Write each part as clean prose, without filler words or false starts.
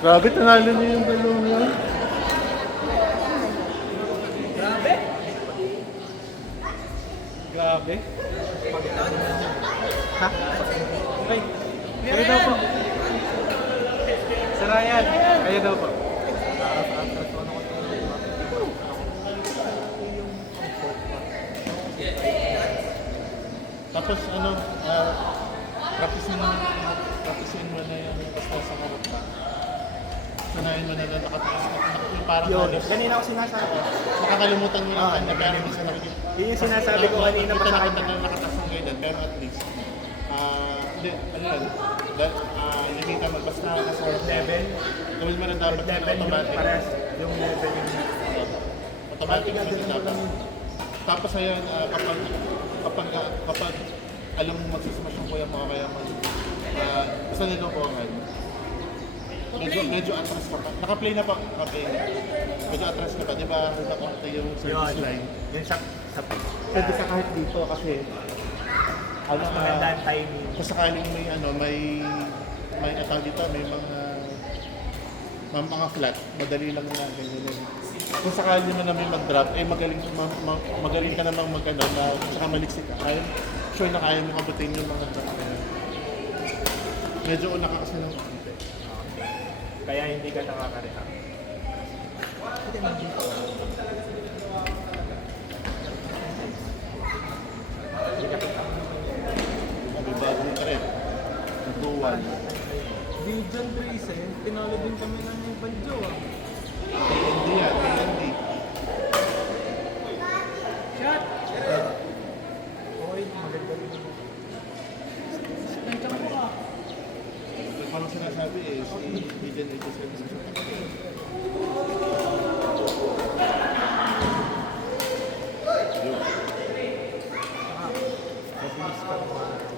Grabe, tanalo niyo yung dalawang yun. Grabe. Grabe. Ha? Okay. Kayo daw po. Sir Ryan, kayo daw po. Tapos ano, practicein mo na yung basta sa harap ka. Sanayin mo na na yung parang Yun, halos. kanina ko sinasabi. Nakakalimutan mo lang kanya, pero minsan nakikita. Yun yung sinasabi ko kanina pa sa nakita kanya. na nakatas ng ganyan, pero at least, hindi, ano yan, limita mo, basta nasa Level. gawin mo na dapat yung Level yung automatic. pares. Yung level yung... Automatic na din dapat. Tapos ayun, kapag alam mo magsusmash yung kuya mo, kaya mo, basta nilukuhan. Medyo atras ka pa. Naka-play na pa. Okay. Medyo atras ka pa. Di ba nakakonte yung service line? Yun sa... Pwede ka kahit dito kasi ano Maganda ang timing. kung sakaling may may atawag dito, may mga flat, madali lang na ganyan yun. Kung sakali mo na may mag-drop, magaling ka namang mag-ano na saka maliksik ka. Sure na kaya mo kabutin yung mga drop na yun. Medyo una ka kasi ng konti. Kaya hindi ka nakaka-react. Hindi man dito. May bagong trend. Dual. Dijan Trace, tinalo din kami ng Banjo ah. Hindi yan, hindi. Shot! Okay, maganda rin. Nandiyan mo ah. Parang sinasabi si Eden ito sa Mabilis ka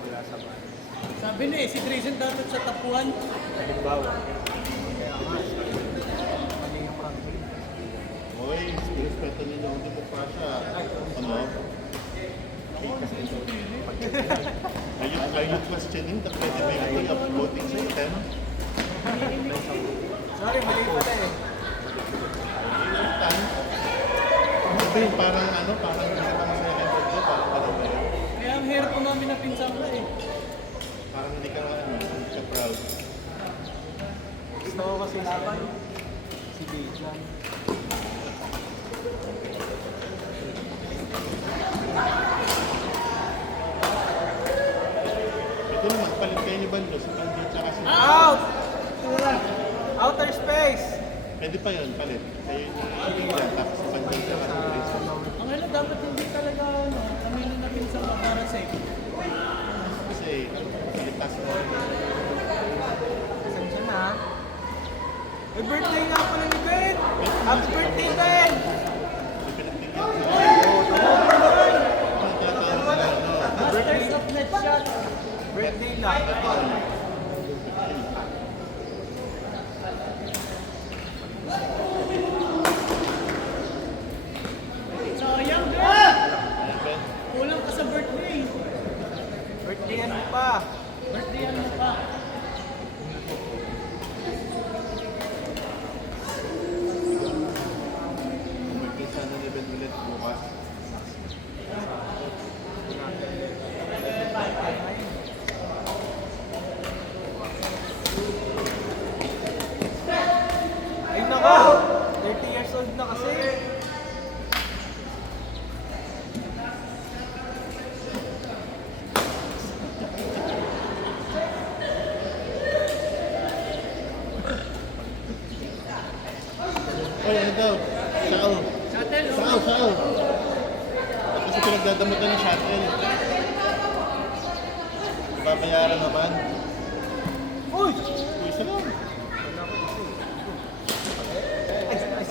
mula sa bahay. Sabi na si Drazen dapat sa tapuan. Halimbawa. Hoy, respeto ninyo ang demokrasya. Ano? Are you questioning the credibility of voting system? Sorry, mali pala eh. Sabi, parang hindi ka masaya kay Bojo, parang ba yun? Kaya ang hair ko namin na pinsan ko eh. Parang hindi ka proud. Gusto ko kasi si Dijan. Ito naman, palit kayo ni Banjo, si Banjo tsaka si... Out! Outer space! Pwede pa yun, palit. Kayo ni Ilan, tapos si Banjo tsaka si Grace. Ang ano, dapat hindi talaga kami na pinsan ko para safe. Kasi, palitas mo. Pasensya na ha. May birthday nga pala ni Ben! Happy birthday, Ben! May pinagbigyan sila. Ang tinatawag nila, Masters of Net Shot! Birthday lang. Sayang, Ben! Kulang ka sa birthday. Birthday ano pa? Birthday ano pa? Birthday sana ni Ben ulit bukas. Ay nako! 30 years old na kasi. Oy, ano daw? Sao? Shuttle, Sao? Kasi pinagdadamutan ng shuttle. Babayaran naman. Uy! Uy, isa lang.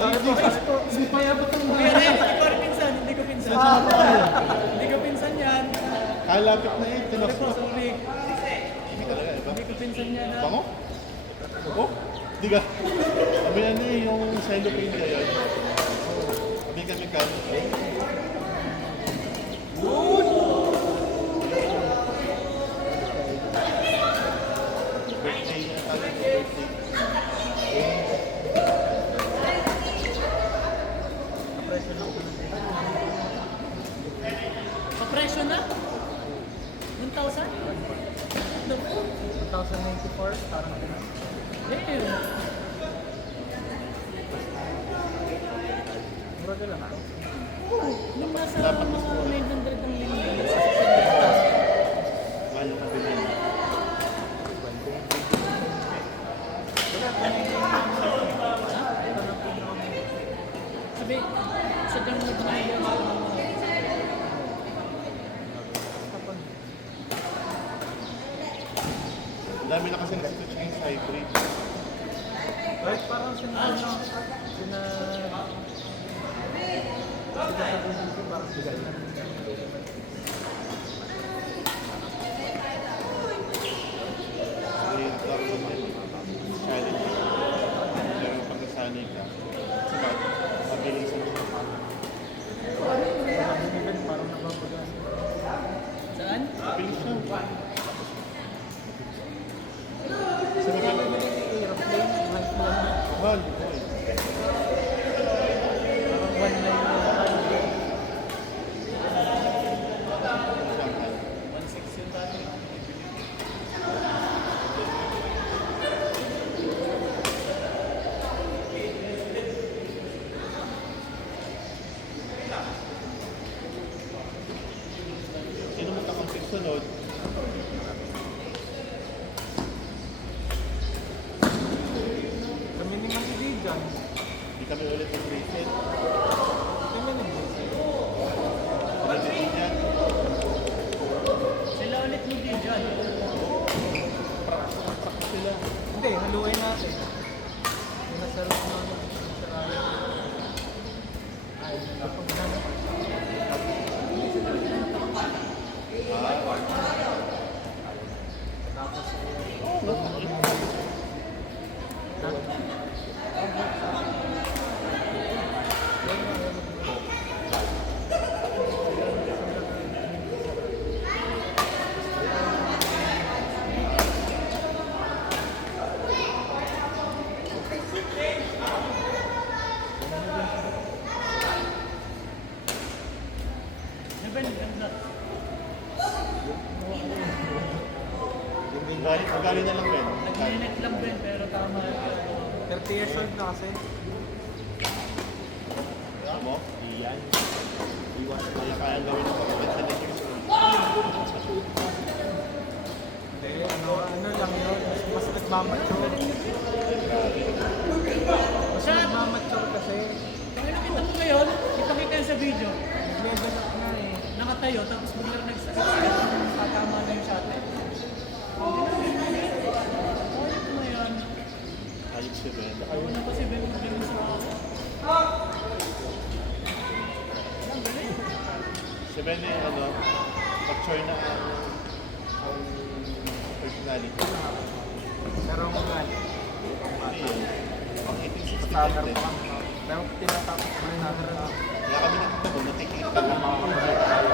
Sorry po. Hindi pa yabot ang mga. Hindi ko rin pinsan. Hindi ko pinsan. Hindi ko pinsan yan. Kalapit na eh. Sorry po, Tinakbo. sorry. Hindi talaga, iba? Hindi ko pinsan yan ha. Bango? Bango? Hindi ka. Sabi ano eh, yung cellophane ka yun. Sabi kami ka. Birthday niya, birthday. yun. Mura ka lang. Nung nasa Dapat mas mga mura. 900 ang linya. Ano ka bilhin? Sabi, sadyang nagmahirap ako. Ang dami na kasi nag-switch ngayon sa hybrid. Right, parang parang bigay na. Green card naman. Challenge. Pero pag nasanay ka, saka mabilis ang Parang nababagas. Saan? mabilis siya. Sa mga Aeroplane, like mahal. parang 1 line na. Shanghai. 1.6 yun dati. Sino mo takamping sunod? Kami ni Mang Idi dyan. Hindi kami ulit ng bracelet. Kami ni Mang Idi. Ulit din dyan. Sila ulit mo din dyan. Sila. Hindi, haluin natin. Nasa loob naman. Ay, napag naman. Tapos, Diba, ganda. Galing na lang Ben. Nag-net lang Ben, pero tama. 30 years old na kasi. Mo? Iyan. Iwas. Kaya gawin ng pagkakas sa years old. Hindi, ano lang yun. Mas nagmamature. Mas nagmamature kasi. Kung nakita mo ngayon, ipakita yan sa video. Nag-level up na eh. Nakatayo, tapos biglang nagsakit. Tatama na yung shot eh. Ayos mo yan. Ayos si Ben. Ako na kasi Ben, magaling sa ako. Ang galing. Si Ben ay pag-join na ang personality. Pero mga Ang 1860 Standard din. pa kami. Pero tinatapos ko rin natin na Kaya kami nakita ko, natikita ka ng mga kapatid tayo.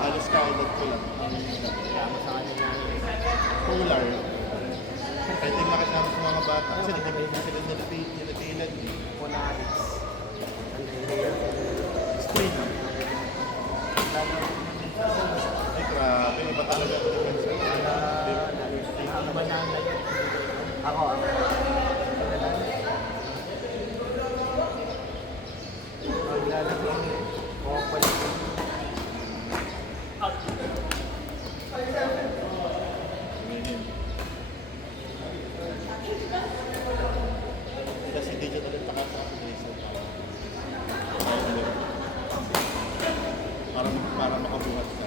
Halos kaagad ko lang. sa kanila. Polar. Kahit yung makasama sa mga bata. Kasi natikita sila nilatilan. Polaris. Street. Ay grabe, iba talaga ang depensa. Ano ba na ang lagyan? Ako. Maglalagyan. O, pwede. Kasi digital ulit nakaka-application. Para makabuhat ka.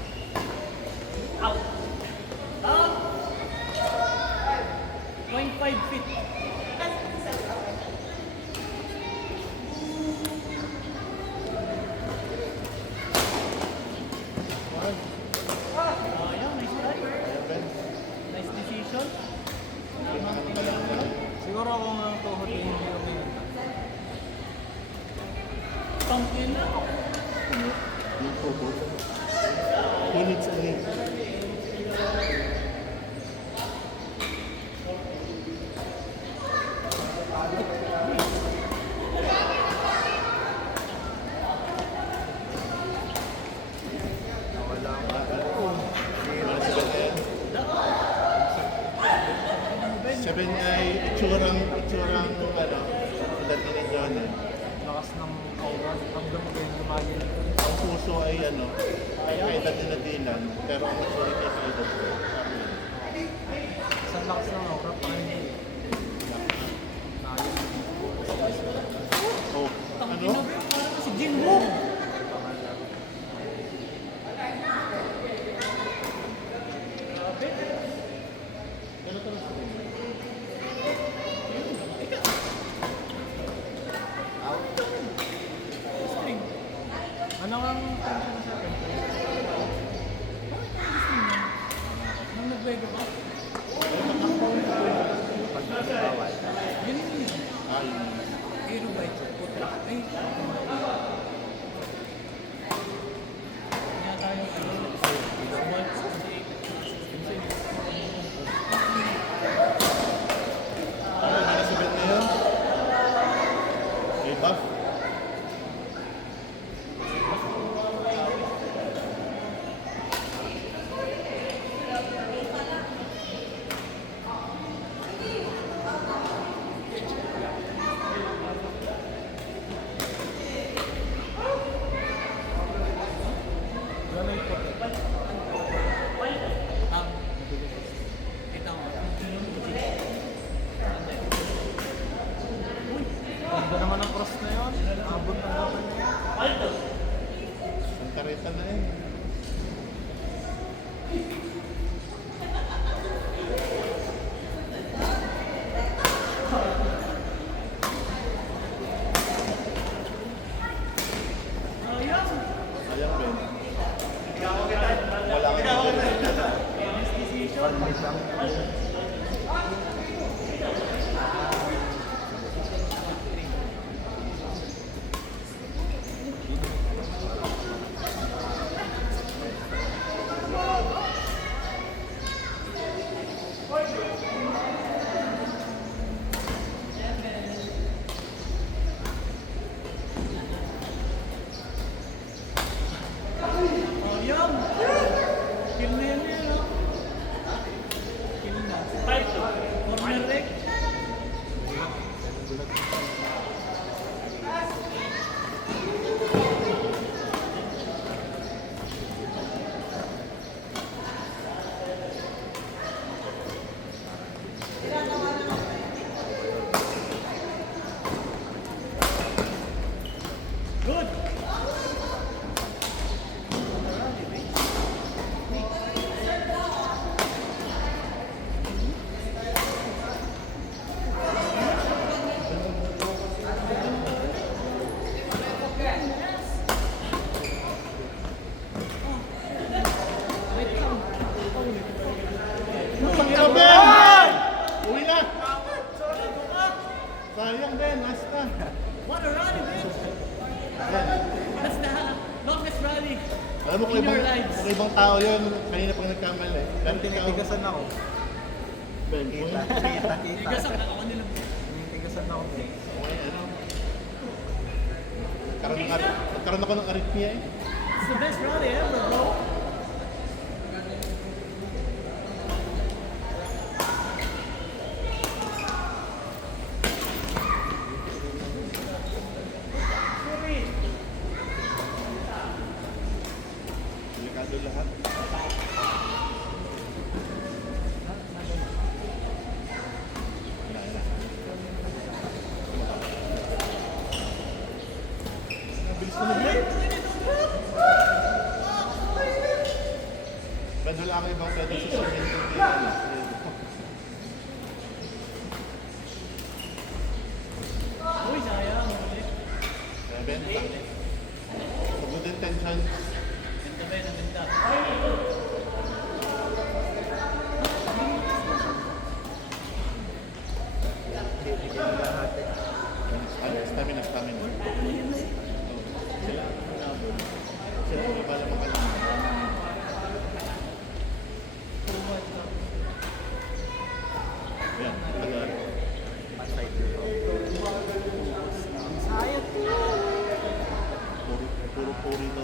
0.5 feet. Ayun, nice try. Ayan, Ben. Nice decision. Ano ka lang. Siguro kung ang tuhod yung hindi umiyan. Tangkin na. Yung focus. Who needs a link? Wala ka. Seven ay itsurang itsura ng ano, edad ni John. Lakas ng aura. Hanggang din lumagin. Ang puso ay ano, ay kaedad ni Dylan, pero ang maturity ay kaedad ko. Isang lakas ng aura pa hindi. Oh, Ang ano? ginagawa parang si Jimbo. Ano to? String. Ano ang function sa akin? Nang nagwego ka. Pagbawal. Yun yun. Ay, Hero by Putra. Ay. Kaya tayo ano ba na si Ben na yun? May buff? Wala yung puti. ang ito mo. Ganda naman ang cross na yun. Abot ng dapat niya. Ang kareta na yun. Ayun. Sayang Ben. Wala ka na. Honest decision. Ayun. Kill na yun yun, no? Kill na. Corner Rick. Good. Wait lang. Putang ina Ben! Uwi na! Sayang Ben, last na. What a rally, man! Ben, That's the longest rally. alam mo kung In your ibang, lives. kung ibang tao yun, kanina pang nagkamali. Pero ikaw, Tinitigasan ako. Ben, Kita, kita, kita. Bigas ang ako nila. Tinitigasan ako. okay, ano? Nagkaroon ako ng arrhythmia eh. It's the best rally ever, bro. Delikado lahat. Wala na. Bilis na mag-break. Ben, wala kang ibang pwede sa simento. Uy, sayang. Ben, sa good intentions, Ganda ba yun ang ganda? stamina. Sila ang nabol. Sila ang mabala makalaman. Ayan, tagal. Sayang to. Puro-puri to.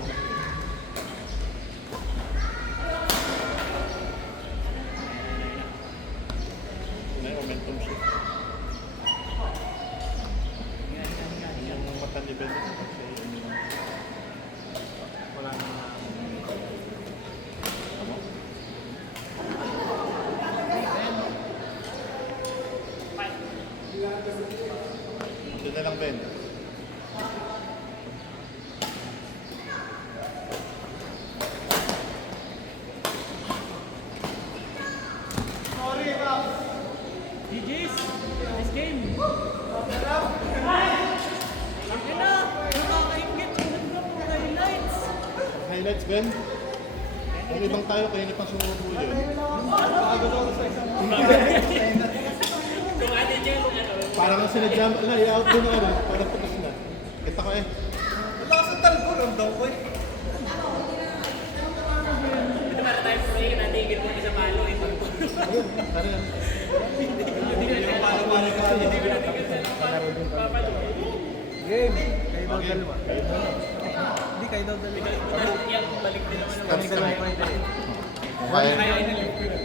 May momentum shift. depende sa pag-share. Wala na. Ito na lang, Ben. GG's! Nice game! Laki na! Nakakaingit! Ulit na po highlights! Highlights, Ben. Kung ibang tayo, kayo na pang sumubo yun. Parang ang sinadya, i-out mo na ano, parang tapos na. Kita ko eh. Wala sa talbo, ramdam ko eh. Ito para tayo pray na tigil mo sa palo eh. Ayun, ano yan? Game. Kayo daw dalawa. Hindi, kayo daw dalawa. Yan, balik din naman. Kami dalawa pa rin. Kaya. Kaya inalip ko na.